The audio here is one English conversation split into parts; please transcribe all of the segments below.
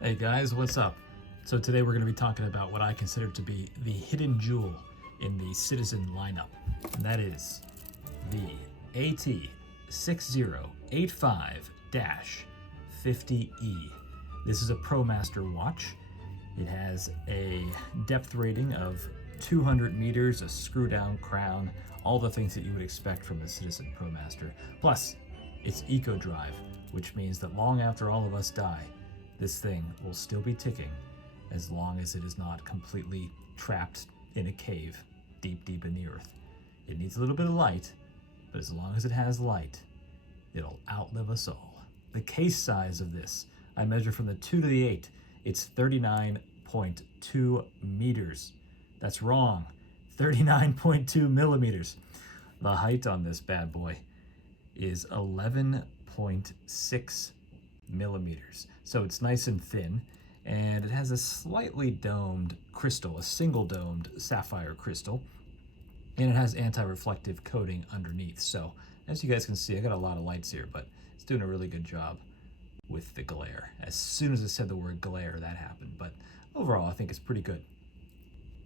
Hey guys, what's up? So today we're going to be talking about what I consider to be the hidden jewel in the Citizen lineup, and that is the AT6085-50E. This is a Promaster watch. It has a depth rating of 200 meters, a screw-down crown, all the things that you would expect from the Citizen Promaster. Plus, it's eco-drive, which means that long after all of us die, this thing will still be ticking as long as it is not completely trapped in a cave deep, deep in the earth. It needs a little bit of light, but as long as it has light, it'll outlive us all. The case size of this, I measure from the 2 to the 8. It's 39.2 meters. That's wrong. 39.2 millimeters. The height on this bad boy is 11.6 millimeters. So it's nice and thin, and it has a slightly domed crystal, a single domed sapphire crystal, and it has anti-reflective coating underneath. So as you guys can see, I got a lot of lights here, but it's doing a really good job with the glare. As soon as I said the word glare, that happened, but overall I think it's pretty good.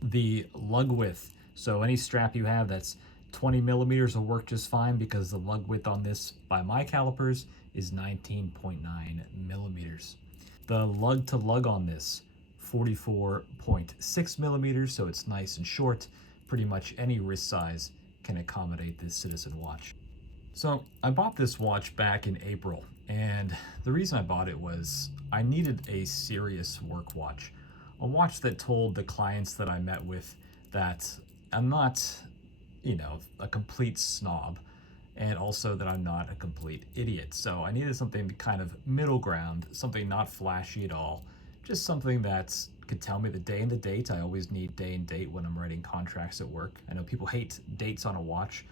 The lug width, so any strap you have that's 20 millimeters will work just fine, because the lug width on this by my calipers is 19.9 millimeters. The lug to lug on this, 44.6 millimeters, so it's nice and short. Pretty much any wrist size can accommodate this Citizen watch. So I bought this watch back in April, and the reason I bought it was I needed a serious work watch. A watch that told the clients that I met with that I'm not, a complete snob, and also that I'm not a complete idiot. So I needed something kind of middle ground, something not flashy at all, just something that could tell me the day and the date. I always need day and date when I'm writing contracts at work. I know people hate dates on a watch.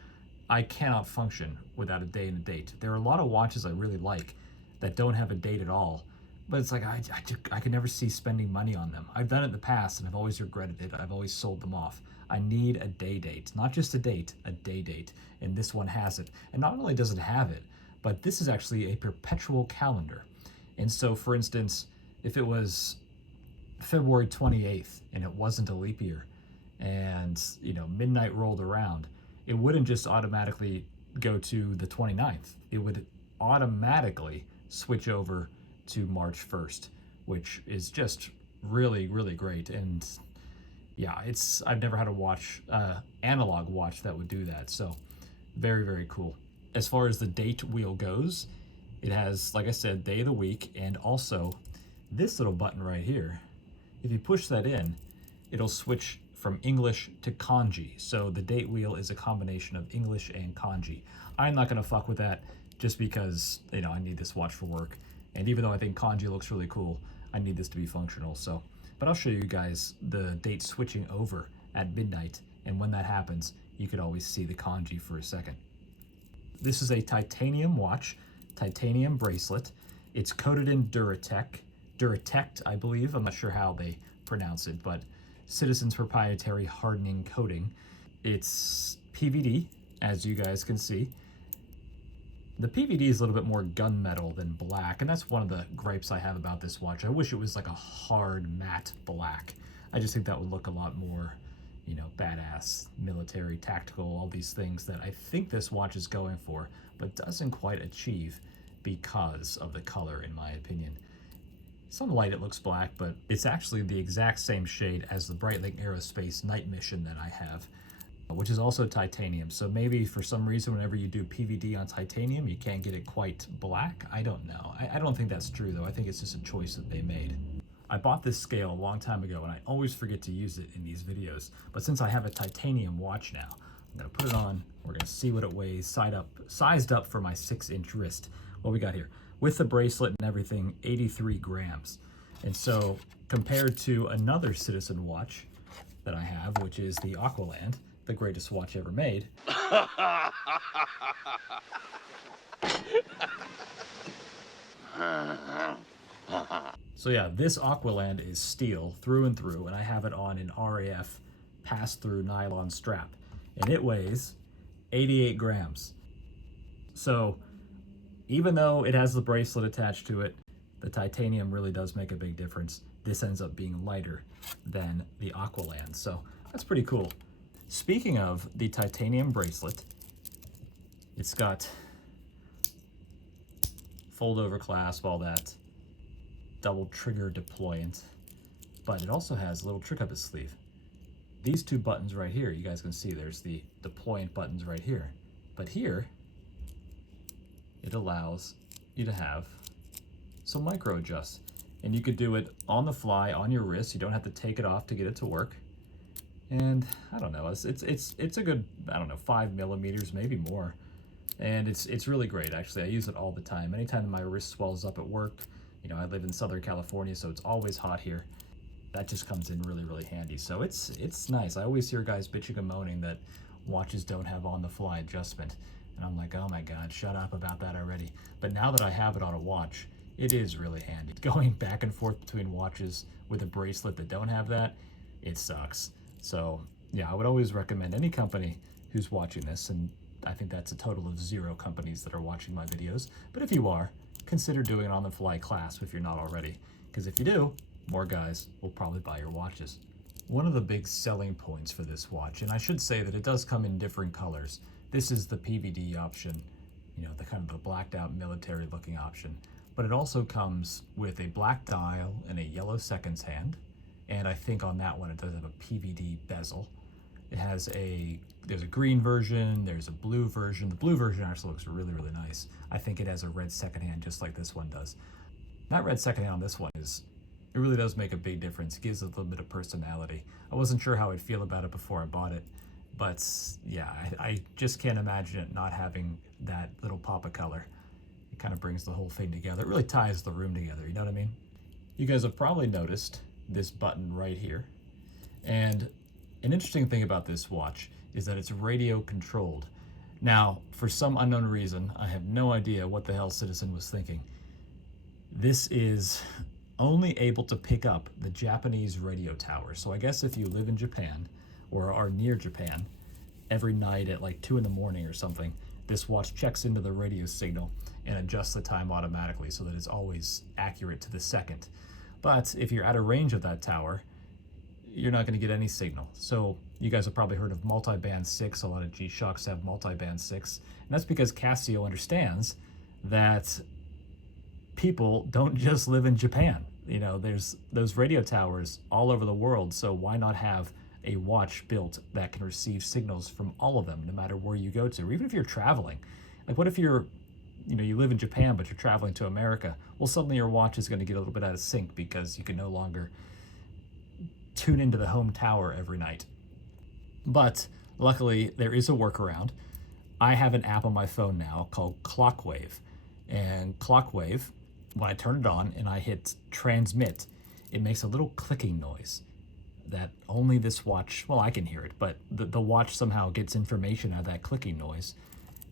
I cannot function without a day and a date. There are a lot of watches I really like that don't have a date at all, but it's like I can never see spending money on them. I've done it in the past and I've always regretted it. I've always sold them off. I need a day date, not just a date, a day date, and this one has it. And not only does it have it, but this is actually a perpetual calendar. And so, for instance, if it was February 28th and it wasn't a leap year, and midnight rolled around, it wouldn't just automatically go to the 29th. It would automatically switch over to March 1st, which is just really, really great. And yeah, I've never had a watch, analog watch that would do that. So very, very cool. As far as the date wheel goes, it has, like I said, day of the week, and also this little button right here. If you push that in, it'll switch from English to kanji. So the date wheel is a combination of English and kanji. I'm not gonna fuck with that just because, I need this watch for work. And even though I think kanji looks really cool, I need this to be functional. So, but I'll show you guys the date switching over at midnight. And when that happens, you could always see the kanji for a second. This is a titanium watch, titanium bracelet. It's coated in Duratect, I believe. I'm not sure how they pronounce it, but Citizen's proprietary hardening coating. It's PVD, as you guys can see. The PVD is a little bit more gunmetal than black, and that's one of the gripes I have about this watch. I wish it was like a hard matte black. I just think that would look a lot more, badass, military, tactical, all these things that I think this watch is going for, but doesn't quite achieve because of the color, in my opinion. Some light it looks black, but it's actually the exact same shade as the Breitling Aerospace Night Mission that I have, which is also titanium. So maybe for some reason, whenever you do PVD on titanium, you can't get it quite black. I don't know. I don't think that's true, though. I think it's just a choice that they made. I bought this scale a long time ago, and I always forget to use it in these videos. But since I have a titanium watch now, I'm gonna put it on. We're gonna see what it weighs, sized up for my 6-inch wrist. What we got here? With the bracelet and everything, 83 grams. And so compared to another Citizen watch that I have, which is the Aqualand, the greatest watch ever made. So yeah, this Aqualand is steel through and through, and I have it on an RAF pass-through nylon strap, and it weighs 88 grams. So even though it has the bracelet attached to it, The titanium really does make a big difference. This ends up being lighter than the Aqualand, so that's pretty cool. Speaking of the titanium bracelet, it's got fold over clasp, all that, double trigger deployant, but it also has a little trick up its sleeve. These two buttons right here, you guys can see there's the deployant buttons right here, but here it allows you to have some micro adjusts, and you could do it on the fly on your wrist. You don't have to take it off to get it to work. And I don't know, it's a good, I don't know, 5 millimeters, maybe more. And it's really great, actually. I use it all the time. Anytime my wrist swells up at work, you know, I live in Southern California, so it's always hot here. That just comes in really, really handy. So it's nice. I always hear guys bitching and moaning that watches don't have on-the-fly adjustment. And I'm like, oh my God, shut up about that already. But now that I have it on a watch, it is really handy. Going back and forth between watches with a bracelet that don't have that, it sucks. So yeah, I would always recommend any company who's watching this, and I think that's a total of 0 companies that are watching my videos. But if you are, consider doing an on-the-fly clasp if you're not already. Because if you do, more guys will probably buy your watches. One of the big selling points for this watch, and I should say that it does come in different colors. This is the PVD option, you know, the kind of the blacked out military looking option. But it also comes with a black dial and a yellow seconds hand. And I think on that one it does have a PVD bezel. It has there's a green version, there's a blue version. The blue version actually looks really, really nice. I think it has a red second hand just like this one does. That red second hand on this one it really does make a big difference. It gives it a little bit of personality. I wasn't sure how I'd feel about it before I bought it, but yeah, I just can't imagine it not having that little pop of color. It kind of brings the whole thing together. It really ties the room together, you know what I mean? You guys have probably noticed this button right here. And an interesting thing about this watch is that it's radio controlled. Now, for some unknown reason, I have no idea what the hell Citizen was thinking. This is only able to pick up the Japanese radio tower. So I guess if you live in Japan or are near Japan, every night at like 2 in the morning or something, this watch checks into the radio signal and adjusts the time automatically so that it's always accurate to the second. But if you're out of range of that tower, you're not going to get any signal. So you guys have probably heard of multi-band 6. A lot of G-Shocks have multi-band 6. And that's because Casio understands that people don't just live in Japan. You know, there's those radio towers all over the world. So why not have a watch built that can receive signals from all of them, no matter where you go to, or even if you're traveling. Like what if you live in Japan, but you're traveling to America? Well, suddenly your watch is going to get a little bit out of sync because you can no longer tune into the home tower every night. But luckily, there is a workaround. I have an app on my phone now called Clockwave. And Clockwave, when I turn it on and I hit transmit, it makes a little clicking noise that only this watch, well, I can hear it, but the watch somehow gets information out of that clicking noise.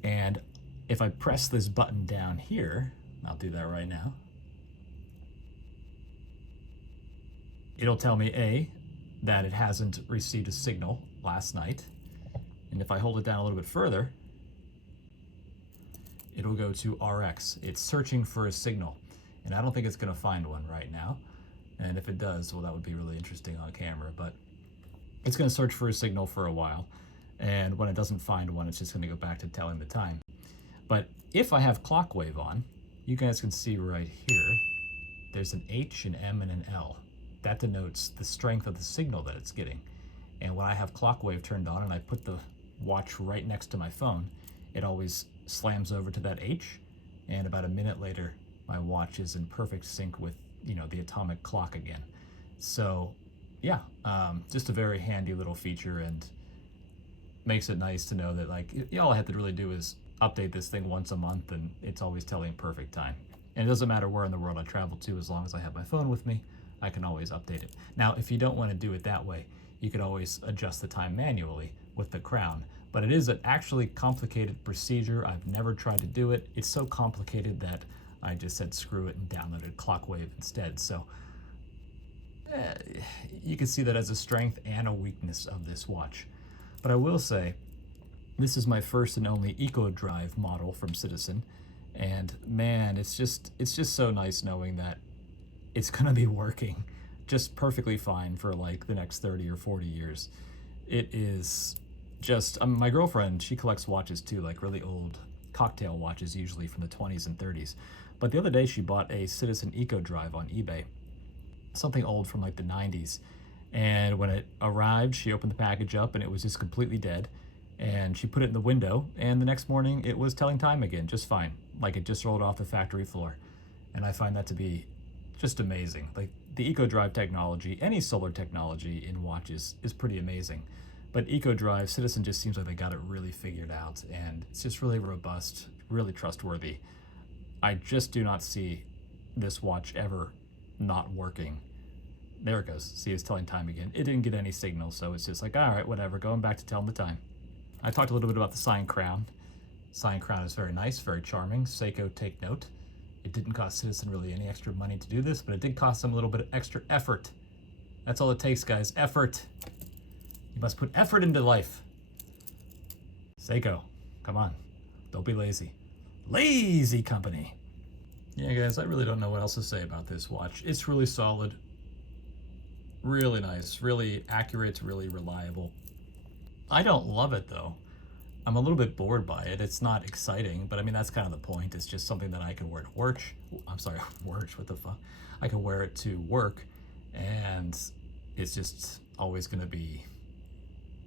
And if I press this button down here, I'll do that right now, it'll tell me that it hasn't received a signal last night. And if I hold it down a little bit further, it'll go to RX. It's searching for a signal. And I don't think it's gonna find one right now. And if it does, well, that would be really interesting on camera, but it's gonna search for a signal for a while. And when it doesn't find one, it's just gonna go back to telling the time. But if I have Clockwave on, you guys can see right here, there's an H, an M, and an L. That denotes the strength of the signal that it's getting. And when I have Clockwave turned on and I put the watch right next to my phone, it always slams over to that H, and about a minute later, my watch is in perfect sync with, you know, the atomic clock again. So yeah, just a very handy little feature, and makes it nice to know that like all I have to really do is update this thing once a month and it's always telling perfect time. And it doesn't matter where in the world I travel to, as long as I have my phone with me, I can always update it. Now, if you don't want to do it that way, you could always adjust the time manually with the crown. But it is an actually complicated procedure. I've never tried to do it. It's so complicated that I just said screw it and downloaded Clockwave instead. So you can see that as a strength and a weakness of this watch. But I will say, this is my first and only EcoDrive model from Citizen. And man, it's just so nice knowing that it's gonna be working just perfectly fine for like the next 30 or 40 years. It is just, my girlfriend, she collects watches too, like really old cocktail watches, usually from the 20s and 30s. But the other day she bought a Citizen Eco Drive on eBay, something old from like the 90s. And when it arrived, she opened the package up and it was just completely dead. And she put it in the window, and the next morning it was telling time again, just fine. Like it just rolled off the factory floor. And I find that to be just amazing. Like the Eco Drive technology, any solar technology in watches is pretty amazing. But Eco Drive, Citizen just seems like they got it really figured out, and it's just really robust, really trustworthy. I just do not see this watch ever not working. There it goes. See, it's telling time again. It didn't get any signal, so it's just like, all right, whatever, going back to telling the time. I talked a little bit about the Sign Crown. Sign Crown is very nice, very charming. Seiko, take note. It didn't cost Citizen really any extra money to do this, but it did cost them a little bit of extra effort. That's all it takes, guys. Effort. You must put effort into life. Seiko, come on. Don't be lazy. Lazy company. Yeah, guys, I really don't know what else to say about this watch. It's really solid. Really nice. Really accurate. Really reliable. I don't love it, though. I'm a little bit bored by it. It's not exciting, but I mean, that's kind of the point. It's just something that I can wear to work. I'm sorry, work, what the fuck? I can wear it to work, and it's just always going to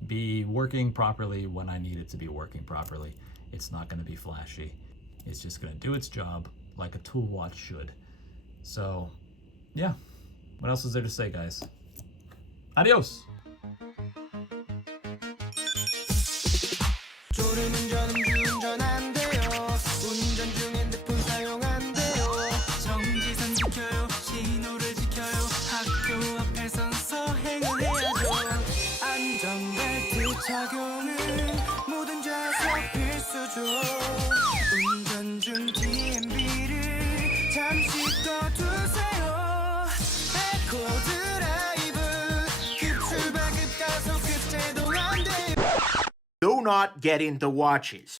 be working properly when I need it to be working properly. It's not going to be flashy. It's just going to do its job like a tool watch should. So, yeah. What else is there to say, guys? Adios! 졸음운전은 주운전 안 돼요. 운전 중 핸드폰 사용 안 돼요. 정지선 지켜요. 신호를 지켜요. 학교 앞에 서서 행을 해야죠. 안전벨트 착용은 모든 좌석 필수죠. 운전 중 DMB를 잠시 꺼두세요. 에코 드라이브 급 출발 급 가속 급 제동 안 돼요. Do not get into watches.